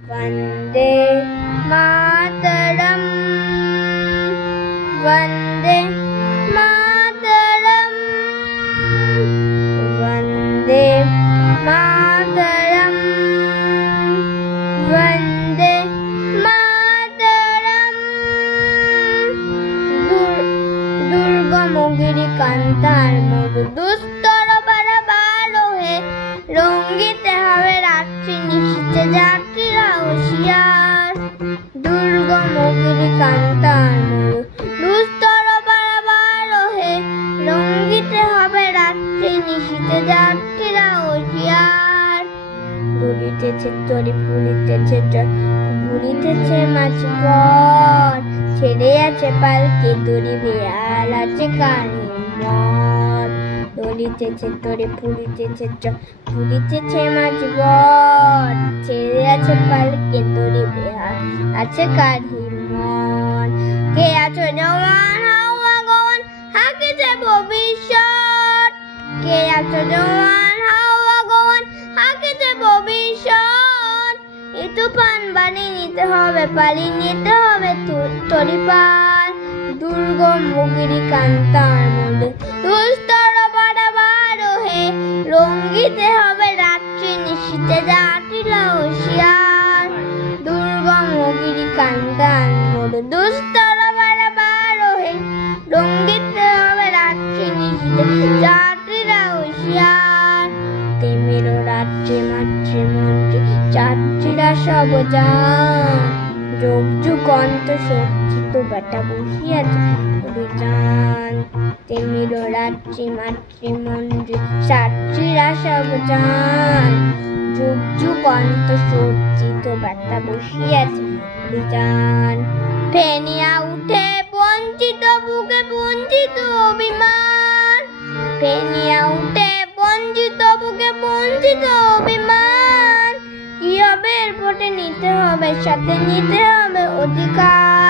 वंदे मातरम वंदे मातरम वंदे मातरम वंदे मातरम दुर्गम गिरिकांतार मधु दुस्तर बारोहे रंगिते हबे रात्रि निशिते যাত্রীরা হুঁশিয়ার দুর্গম গিরিকান্তার মধু দুস্তর বারোহে রঙ্গিতে হবে রাত্রি নিশীথে যাত্রীরা হুঁশিয়ার দুলিতেছে তরি ফুলিতেছে ফুলিতেছে মাঝপথ ছেড়ে আছে পালকি দড়ি বেড়াল আছে কানে মত দলিতেছে তরি ফুলিতেছে ফুলিতেছে মাঝপথ ছেড়ে আছে পালকি দড়ি বেড়াল আছে কানে মত কে আছো জওয়ান হাওয়া গগন হাঁকিছে ভবিষ্যৎ কে আছো জওয়ান হাওয়া গগন হাঁকিছে ভবিষ্যৎ এই তুফান বানি নিতে হবে পালিয়ে নিতে হবে তরিপাল দুর্গম গিরিকান্তার মধ্যে দুস্তর বারোহে রঙ্গিতে হবে রাত্রি নিশীথে যাত্রীরা হুঁশিয়ার দুর্গম গিরিকান্তার মধ্যে দুস্তর বারোহে রঙ্গিতে হবে রাত্রি নিশীথে যাত্রীরা হুঁশিয়ার তিমির রাত্রি মাতৃমন্ত্রী যাত্রীরা সব যান যোগ যুগান্ত সজ্জিত বেটা বসিয়াছে যান তিমির রাত্রি মাতৃমন্ত্রী যাত্রীরা সব যান যুগ যুগান্ত সজ্জিত বেটা বসিয়াছে যান ফেনিয়া উঠে বঞ্চিত বুকে বঞ্চিত অভিমান ফেনিয়া উঠে বঞ্চিত বুকে বঞ্চিত অভিমান কি হবে এরপরে নিতে হবে সাথে নিতে হবে অধিকার